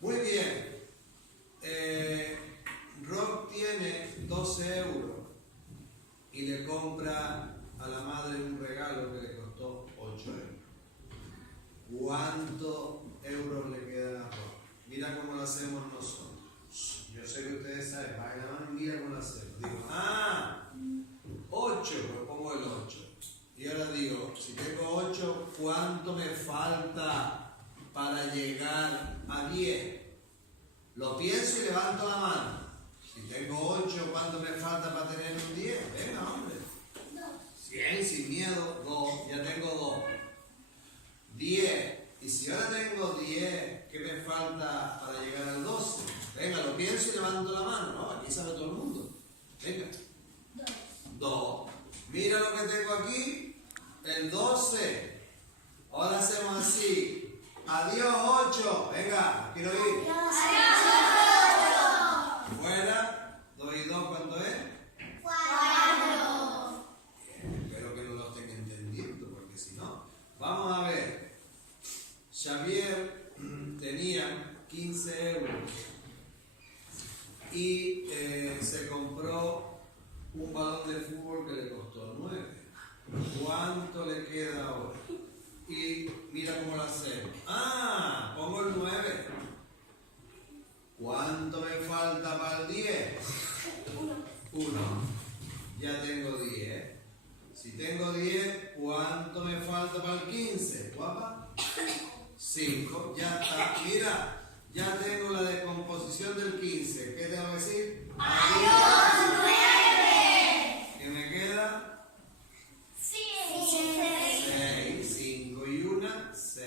Muy bien. Rob tiene 12 euros y le compra a la madre un regalo que le costó 8 euros. ¿Cuántos euros le quedan a Rob? Mira cómo lo hacemos nosotros. Yo sé que ustedes saben, bajen la mano y mira cómo lo hacemos. Digo, 8, pues pongo el 8. Y ahora digo, si tengo 8, ¿cuánto me falta para llegar a 10? Lo pienso y levanto la mano. Si tengo 8, ¿cuánto me falta para tener un 10? Venga, hombre. 100, sin miedo, 2, ya tengo 2. 10. Y si ahora tengo 10, ¿qué me falta para llegar al 12? Venga, lo pienso y levanto la mano. No, aquí sabe todo el mundo. Venga. 2. Mira lo que tengo aquí. El 12. Ahora hacemos así. Adiós, 8. Venga, quiero ir. Fuera. 2 y 2, ¿cuánto es? 4. Espero que no lo estén entendiendo, porque si no. Vamos a ver. Xavier tenía 15 euros y se compró un balón de fútbol que le costó 9. ¿Cuánto le queda ahora? Y mira cómo lo hacemos. Pongo el 9. ¿Cuánto me falta para el 10? 1. Ya tengo 10. Si tengo 10, ¿cuánto me falta para el 15? ¿Guapa? 5. Ya está. Mira, ya tengo la descomposición del 15. ¿Qué tengo que decir? Adiós, 9. ¿Qué me queda? 6. 5 y 1, 6.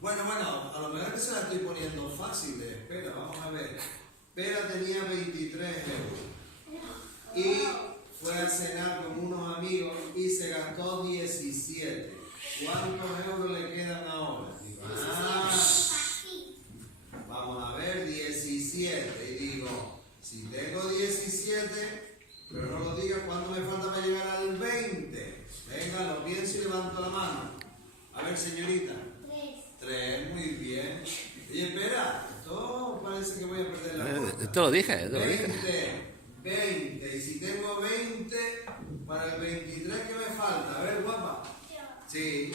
Bueno, a lo mejor que se la estoy poniendo fácil de espera. Vamos a ver. Pera tenía 23 euros y fue a cenar con unos amigos y se gastó 17. ¿Cuántos euros le quedan ahora? Digo, vamos a ver, 17. Y digo, si tengo 17, pero no lo diga, ¿cuánto me falta para llegar al 20? Venga, lo pienso y levanto la mano. A ver, señorita. 3, muy bien. Oye, espera, esto parece que voy a perder la cuenta. Te lo dije, 20. Y si tengo 20, para el 23, ¿qué me falta? A ver, guapa. Sí.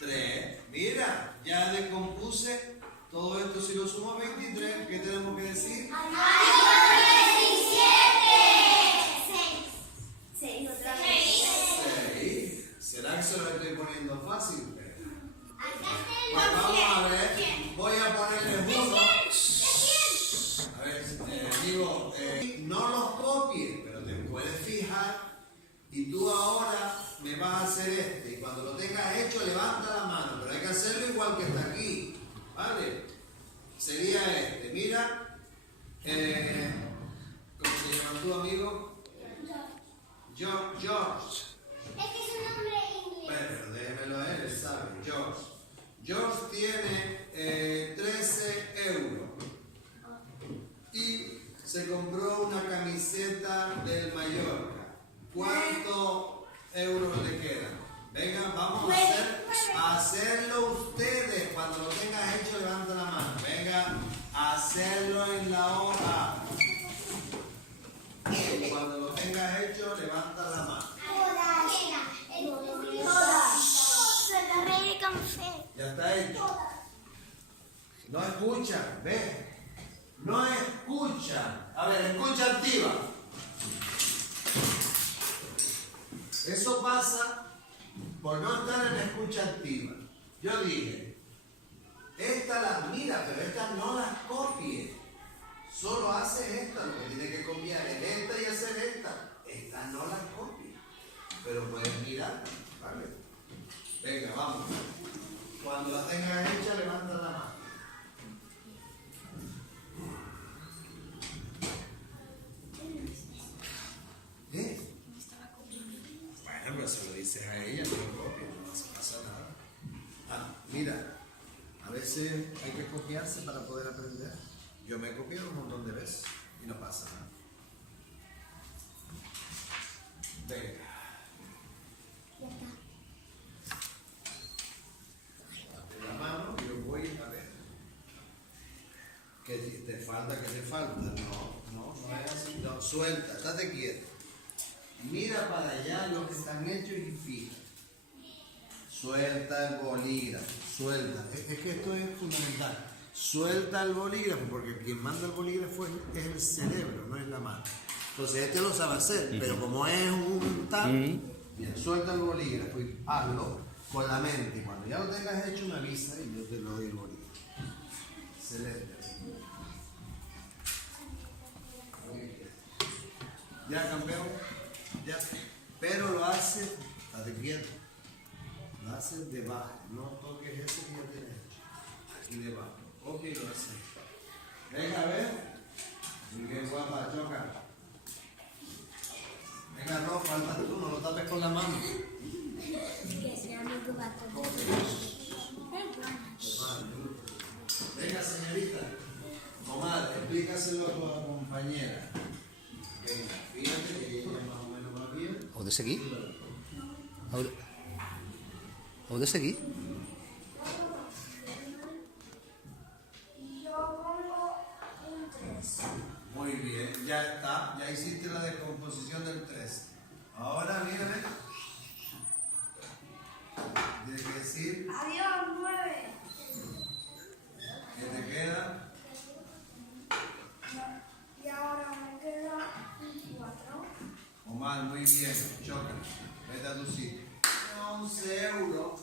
3. Mira, ya descompuse todo esto. Si lo sumo a 23, ¿qué tenemos que decir? Adiós, 17. 6 otra vez. 6. ¿Será que se lo estoy poniendo fácil? Pues Acá vamos a ver. Voy a ponerle uno. A ver, digo, no los copies, pero te puedes fijar. Y tú ahora me vas a hacer este. Y cuando lo tengas hecho, levanta la mano. Pero hay que hacerlo igual que está aquí. ¿Vale? Sería este. Mira. ¿Cómo se llama tu amigo? George. Es que es un nombre inglés. Pero déjemelo a él, sabe. George. George tiene 13 euros. Y se compró una camiseta del Mallorca. ¿Cuántos euros le quedan? Venga, vamos a hacerlo ustedes. Cuando lo tengas hecho, levanta la mano. Venga, a hacerlo en la hoja. Cuando lo tengas hecho, levanta la mano. Ya está hecho. No escuchan, ¿ves? No escuchan. A ver, escucha activa. Eso pasa por no estar en escucha activa. Yo dije, esta las mira, pero estas no las copies. Solo haces esta, lo que tienes que copiar es esta y hacer esta. Estas no las copies, pero puedes mirar, ¿vale? Venga, vamos. Cuando la tengas hecha, levanta la mano. ¿Qué? Bueno, pero se lo dices a ella, no lo copies, no pasa nada. Mira, a veces hay que copiarse para poder aprender. Yo me he copiado un montón de veces y no pasa nada. Venga. Ya está. La mano, yo voy a ver. ¿Te falta? ¿Qué te falta? No es así. No, suelta, estate quieto. Mira para allá lo que están hechos y fija. Suelta el bolígrafo, suelta. Es que esto es fundamental. Suelta el bolígrafo, porque quien manda el bolígrafo es el cerebro, no es la mano. Entonces este lo sabe hacer, pero como es un tal, bien, suelta el bolígrafo y hazlo con la mente. Cuando ya lo tengas hecho, me avisa y yo te lo doy el bolígrafo. Excelente. Muy bien. Ya, campeón. Ya. Pero lo hace, estate quieto. Lo haces debajo, no toques eso que ya tienes hecho. Aquí debajo. Ok, lo haces. Venga, a ver. Muy bien, guapa, choca. Venga, no, falta tú, no lo tapes con la mano. Venga, señorita. Omar, explícaselo a tu compañera. Venga, fíjate que ella más o menos va bien. ¿Ho de seguir? Ho de seguir? Yo pongo un 3. Muy bien, ya está. Ya hiciste la descomposición del 3. Ahora, mírame. Tienes que decir Adiós, 9. que te queda. Y ahora me queda 4. Omar, muy bien. Choca. Vete a tu sitio. 11 euros.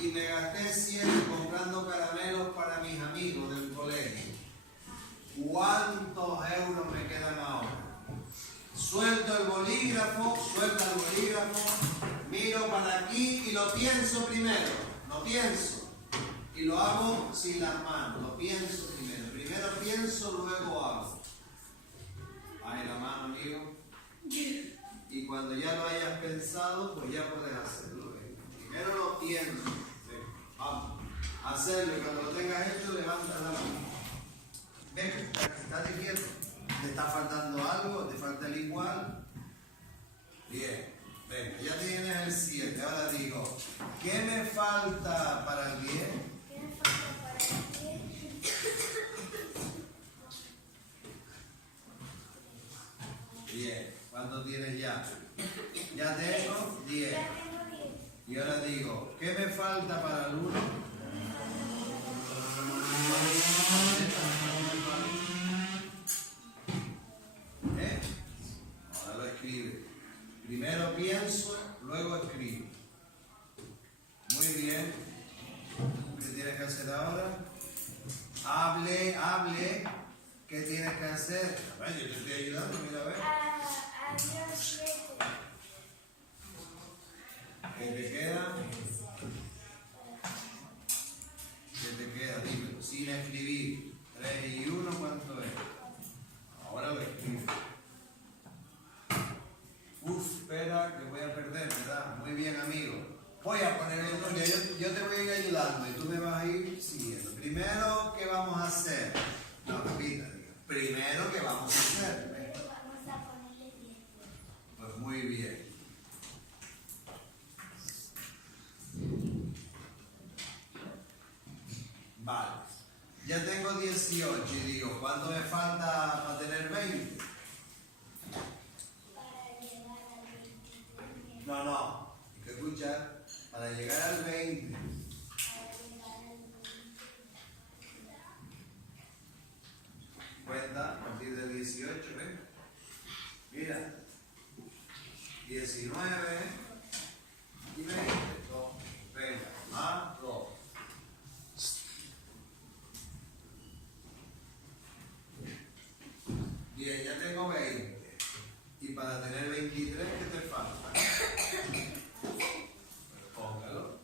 Y me gasté 7 comprando caramelos para mis amigos del colegio. ¿Cuántos euros me quedan ahora? Suelto el bolígrafo, miro para aquí y lo pienso primero. Lo pienso. Y lo hago sin las manos. Lo pienso primero. Primero pienso, luego hago. Ahí la mano, amigo. Y cuando ya lo hayas pensado, pues ya puedes hacerlo. Primero lo pienso. Vamos. Hacerlo y cuando lo tengas hecho, levanta la mano. Ven, estate quieto. ¿Te está faltando algo? ¿Te falta el igual? Bien. Venga, ya tienes el 7. Ahora digo, ¿qué me falta para el 10? ¿Qué me falta para el 10? Bien. ¿Cuánto tienes ya? Ya tengo 10. Ya tengo 10. Y ahora digo, ¿qué me falta para el 1? ¿Eh? Ahora lo escribe. Primero pienso, luego escribo. Muy bien. ¿Qué tienes que hacer ahora? Hable. ¿Qué tienes que hacer? A ver, yo te estoy ayudando, mira a ver. Adiós, 7. ¿Qué te queda? ¿Qué te queda? Dímelo. Sin escribir. 3 y 1, ¿cuánto es? Ahora lo escribo. Espera, que voy a perder, ¿verdad? Muy bien, amigo. Voy a poner el otro día. Yo te voy a ir ayudando y tú me vas a ir siguiendo. Primero, ¿qué vamos a hacer? No, repita, diga. Primero, ¿qué vamos a hacer? Vamos a ponerle 10. Pues muy bien. Vale. Ya tengo 18 y digo, ¿cuánto me falta para tener 20? Para llegar al 23. No. Hay que escuchar. Para llegar al 20. Cuenta a partir del 18, ¿ven? Mira. 19 y 20. Venga, más 2. Bien, ya tengo 20. Y para tener 23, ¿qué te falta? Póngalo.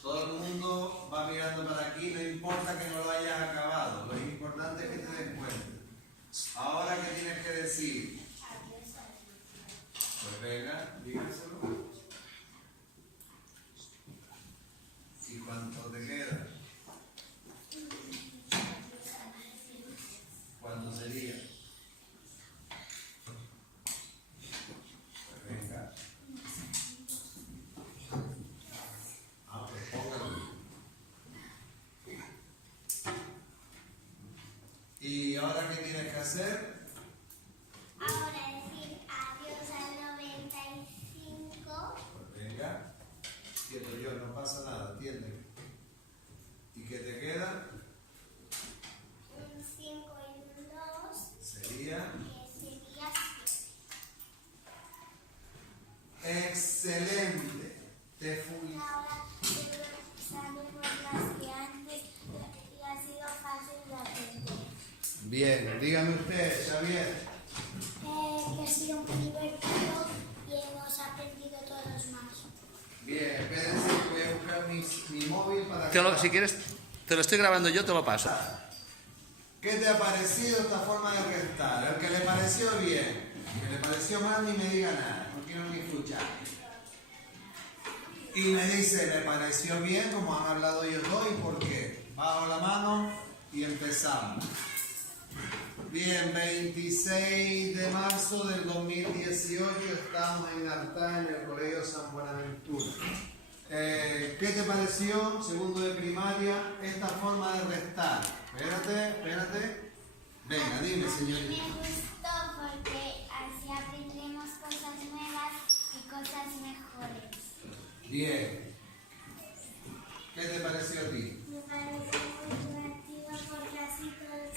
Todo el mundo va mirando para aquí, no importa que no lo hayas acabado, lo importante es que te des cuenta. Ahora, ¿qué tienes que decir? Pues venga, dígaselo. ¿Y cuánto te queda? ¿Cuánto sería? Pues venga. Pues póngalo. hacer? Ahora decir adiós al 95. Pues venga. Quieto yo, no pasa nada, atiende. ¿Y qué te queda? Un 5 y un 2. Sería. Que sería 7. Excelente. Te fui. Ahora sabemos las que antes y ha sido fácil de aprender. Bien, dígame usted, Xavier. Que ha sido muy divertido y hemos aprendido todos más. Bien, espérense que voy a buscar mi móvil para que... Si quieres, te lo estoy grabando yo, te lo paso. ¿Qué te ha parecido esta forma de restar? Al que le pareció bien, al que le pareció mal, ni me diga nada, no quiero ni escuchar. Y me dice, ¿le pareció bien como han hablado ellos dos y por qué? Bajo la mano y empezamos. Bien, 26 de marzo del 2018 estamos en Artá, en el Colegio San Buenaventura. ¿Qué te pareció, segundo de primaria, esta forma de restar? Espérate. Venga, dime, señorita. Me gustó porque así aprendremos cosas nuevas y cosas mejores. Bien. ¿Qué te pareció a ti? Me pareció muy divertido porque así todos